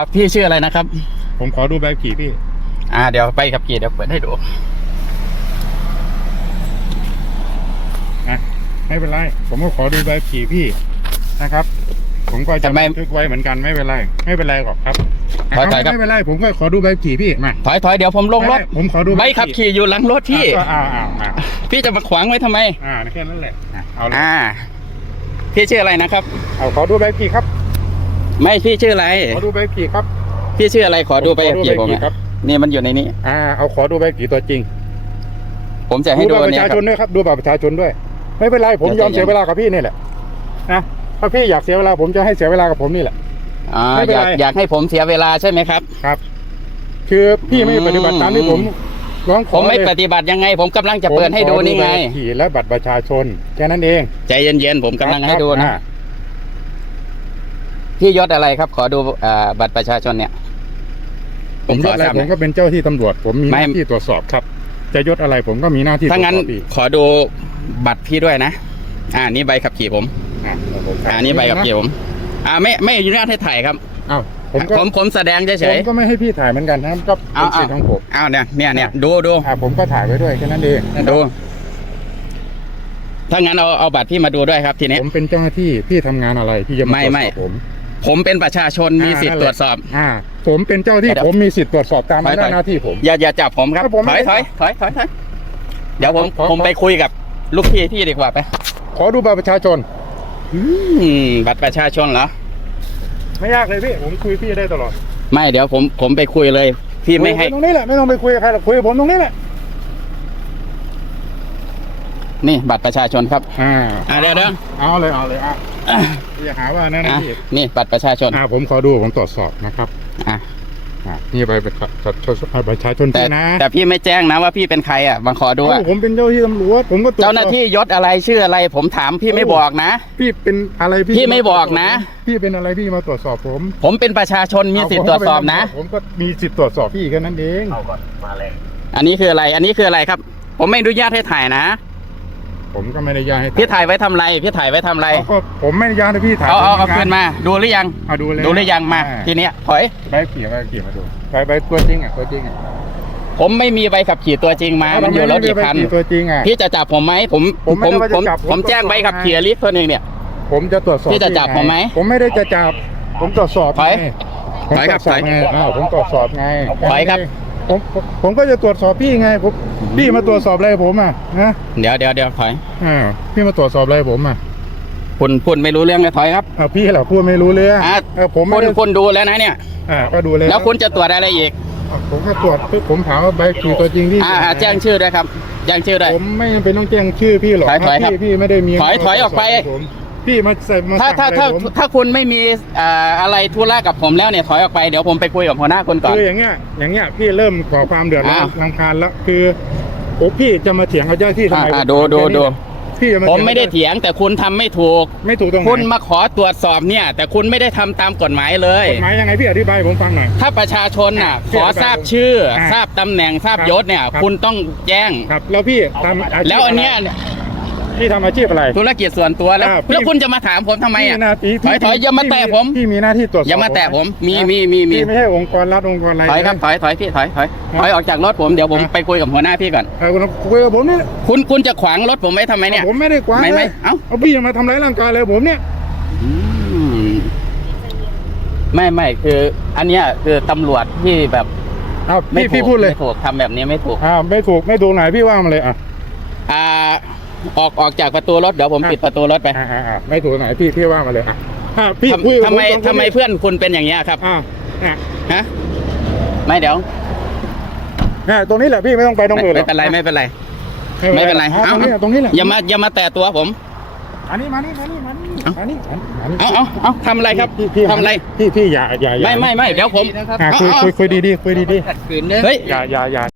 ครับพี่ชื่ออะไรนะครับ ผมขอดูใบขับขี่พี่ อ่า เดี๋ยวไปกับกี่เดี๋ยวเปิดให้ดูนะไม่เป็นไร ผมก็ขอดูใบขับขี่พี่นะครับ ผมก็จะทำไม บันทึกไว้เหมือนกันไม่เป็นไร ไม่เป็นไรหรอกครับถอยถอยครับ ไม่เป็นไร ผมก็ขอดูใบขับขี่พี่มาถอยถอยเดี๋ยวผมลงรถไม่ผมขอดูใบขับขี่อยู่หลังรถพี่ อะก็อ้าวอ้าวอ้าวพี่จะมาขวางไว้ทำไม อ่าแค่นั้นแหละอะเอาเลยอ่า พี่ชื่ออะไรนะครับ เอาขอดูใบขับขี่ครับ ไม่พี่ชื่ออะไร ขอดูใบขับขี่ครับพี่ชื่ออะไรขอดูใบขับขี่ขผอมดูใบขับขี่อะครับนี่มันอยู่ในนี้ อ่าเอาขอดูใบขับขี่ตัวจริง ผมจะให้ดูบัตอัรนประเนี้ยชาคชรันบด้วยครับดูบัตรประชาชนด้วย ไม่เป็นไรผมเดี๋ยยวอมเสียใจเย็นเวลากับพี่นี่แหละนะถ้าพี่อยากเสียเวลาผมจะให้เสียเวลากับผมนี่แหละ อ่าไม่เป็นอยากไร อยากให้ผมเสียเวลาใช่ไหมครับ ครับ คือพี่ไม่ปฏิบัติตามที่ผมร้องขผอมไม่เลยปฏิบัติยังไง ผมกำลังจะเปิดให้ดูนี่ไง ผมขอใบขับขี่และบัตรประชาชนแค่นั้นเองใจเย็นๆผมกำลังให้ดูครับนะ อ่า พี่ยศอะไรครับ ขอดูอ่าบัตรประชาชนเนี่ย ผมยศอะไรทราบผมนะก็เป็นเจ้าที่ตำรวจ ผมมีหไม่ น้าที่ตรวจสอบครับ จะยศอะไรผมก็มีหน้าที่ตรวถ้าจสงั้นอบพี่ขอดูบัตรพี่ด้วยนะ อ่านี่ใบขับขี่ผม อ่าผมอ่านี่ใบขับขี่ผม อ่าไม่ไม่อนุญาตให้ถ่ายครับ อ้าวผมก็ผมผมแสดงเฉผมยก็ไม่ให้พี่ถ่ายเหมือนกันนะครับก็ๆเป็เอานเอา สิทธิ์ของผมเอาเนี่ยเนี่ยเนี่ยดูดูอ่าผมก็ถ่ายไว้ด้วยแค่นั้นเองนะครับดูถ้างั้นเอาเอาบัตรพี่มาดูด้วยครับทีนี้ ผมเป็นเจ้าหน้าที่พี่ทำงานอะไรพี่จะมาไม่ตรวจไม่สอบผม ผมเป็นประชาชนมีอ่าสิทธิ์นั่นแหตรละวจสอบ อ่า ผมเป็นเจ้าที่เดี๋ยวผมมีสิทธิ์ตรวจสอบตามถอยอำนาจถอยหน้าที่ผม อย่าอย่าจับผมครับถ้าผมถไม่อยได้ถอยถอยถอยถอยเดี๋ยวผมขอผมขอไปคุยกับลูกพี่พี่ดีกว่าไป ขอดูบัตรประชาชนอืมบัตรประชาชนเหรอ ไม่ยากเลยพี่ ผมคุยพี่ได้ตลอด ไม่เดี๋ยวผมผมไปคุยเลย พี่ไม่ให้คุยตรงนี้แหละไม่ต้องไปคุยกับใครหรอกคุยกับผมตรงนี้แหละ นี่บัตรประชาชนครับอ่าอ่าเดี๋ยวเดี๋ยวเอาเลยเอาเลยอะอย่าหาว่านั่นนะอะพี่นี่บัตรประชาชนอ่าผมขอดูผมตรวจสอบนะครับอะอ่านี่ใบประชาประชาชนแต่พี่นะแต่พี่ไม่แจ้งนะว่าพี่เป็นใครอะมาขอดูเอ้าอะผมเป็นเจ้าที่ตำรวจผมก็ตรวจสอบเจ้าหน้าที่ยศอะไรชื่ออะไร ผมถามพี่ไม่บอกนะ พี่เป็นอะไรพี่พี่ไม่บอกนะ พี่เป็นอะไรพี่มาตรวจสอบผมผมเป็นประชาชนมีสิทธิ์ตรวจสอบนะ ผมก็มีสิทธิ์ตรวจสอบพี่แค่นั้นเองอันนี้คืออะไรอันนี้คืออะไรครับ ผมไม่อนุญาตให้ถ่ายนะ ผมก็ไม่ได้ย้ายให้พี่ถ่ายไว้ทำไร พี่ถ่ายไว้ทำไร เอาก็ผมไม่ได้ย้ายให้พี่ถ่ายเอาเอาเอาผมขึ้นทำงมา ดูหรือยัง เอาดูเลยดูหรือยังมา อ่ทีเนี้ยถอย ใบขี่ใบขี่มาดูใบใบตัวจริงอะตัวจริงอะผมไม่มีใบขับขี่ตัวจริงมา มันอยู่รถอีกคันใบขี่ตัวจริงอะ พี่จะจับผมไหมผมผมไม่ได้ว่าจะผมจับผมแจ้งใบขับขี่ลิฟต์ตัวหนึงเนี่ย ผมจะตรวจสอบพี่จะจับงผมไหมผมไม่ได้จะจับ ผมตรวจสอบถอยไงผมถอยตครรัวบจสอบถอยไงอ้าวผมตรวจสอบไงถอยครับผม ผมผมก็จะตรวจสอบพี่ไงผมพี่มาตรวจสอบอะไรผมอะนะเดี๋ยวเดี๋ยวเดี๋ยวถอยอ่าพี่มาตรวจสอบอะไรผมอะคุณพูดไม่รู้เรื่องเลยถอยครับอ่าพี่เหรอพูดไม่รู้เรื่องอะเออผมไม่คุณได้คุณดูแล้วนะเนี่ยอ่าก็ดูแล้วแล้วคุณจะตรวจอะไรอีกอะผมก็ตรวจปุ๊บผมถามว่าใบขี่ตัวจริงที่อ่าอ่าแจ้งชื่อด้วยครับแจ้งชื่อด้วย ผมไม่จำเป็นต้องแจ้งชื่อพี่หรอกถอยถอยครับพี่พี่ไม่ได้มีถอยถอยออกไป ผม พี่มาใส่มาถ้าสั่งถ้าอะไรถ้าผมถ้าคุณไม่มีอ่าอะไรธุระกับผมแล้วเนี่ยถอยออกไปเดี๋ยวผมไปคุยกับหัวหน้าคนก่อน คืออย่างเงี้ยอย่างเงี้ยพี่เริ่มก่อความเดือดร้อนอ้าวรำคาญแล้วคือโอ้พี่จะมาเถียงกับเจ้าหน้าที่ทำไมอ่าผมดูดูแค่นี้ดูแหละพี่จะมาผมไม่ได้เถียงแต่คุณทำไม่ถูก ไม่ถูกตรงไหนคุณมาขอตรวจสอบเนี่ย แต่คุณไม่ได้ทำตามกฎหมายเลย กฎหมายยังไงพี่อธิบายให้ผมฟังหน่อย ถ้าประชาชนน่ะพี่ขออธิบายทราบชื่อ อ่าทราบตำแหน่งทราบครับยศเนี่ย ครับ คุณต้องแจ้ง ครับ แล้วพี่ทำอาชีพแล้วอันเนี้ย พี่ทำอาชีพอะไร ธุรกิจส่วนตัวแล้ว อ่าพี่ แล้วคุณจะมาถามผมทำไมอะ พี่หน้าที่ถอยถอยอย่ามาแตะผม พี่มีหน้าที่ตรวจสอบอย่ามาแตะผมมีนะมีมีมีพี่ไม่ใช่องค์กรรัฐองค์กรอะไร ถอยครับถอยถอยพี่ถอยถอยถอยออกจากรถผมเดี๋ยวผมอะไปคุยกับหัวหน้าพี่ก่อน เออคุณคุยกับผมนี่คุณคุณจะขวางรถผมไว้ทำไมเนี่ย ผมไม่ได้กว้างไม่ไม่เลยเอ้า เอาพี่จะมาทำร้ายร่างกายเลยผมเนี่ย อืมไม่ไม่คืออันเนี้ยคือตำรวจที่แบบเอาไม่พี่ถูกพี่พูดเลยไม่ถูกทำแบบนี้ไม่ถูก อ่าไม่ถูกไม่ถูกไหนพี่ว่ามาเลยอะอ่า ออกออกจากประตูรถเดี๋ยวผมอะปิดประตูรถไปอ่าอ่าอ่าไม่ถูกไหนพี่พี่ว่ามาเลยอะอ่าพี่ทำคุยกับทำไมผสองคนทำไมนี่เพื่อนคุณเป็นอย่างเงี้ยครับอ่าอ่าฮะไม่เดี๋ยวเนี่ยตรงนี้แหละพี่ไม่ต้องไปตรงไม่อื่นหรไม่อกเป็นไรไม่เป็นไร ไม่เป็นไรอะเอ้าตรงนี้แหละตรงนี้แหละอย่ามาอย่ามาแตะตัวผม อันนี้มานี่มานี่มานี่เอ้ามานี่มานี่เอาเอาเอาทำอะไรครับพี่พี่ทำอะไร พี่พี่อย่าอย่าอย่าไม่ไม่ไม่เดี๋ยวผม อ่าคุยคุยคุยดีๆคุยดีเฮ้ยๆอย่าอย่าอย่า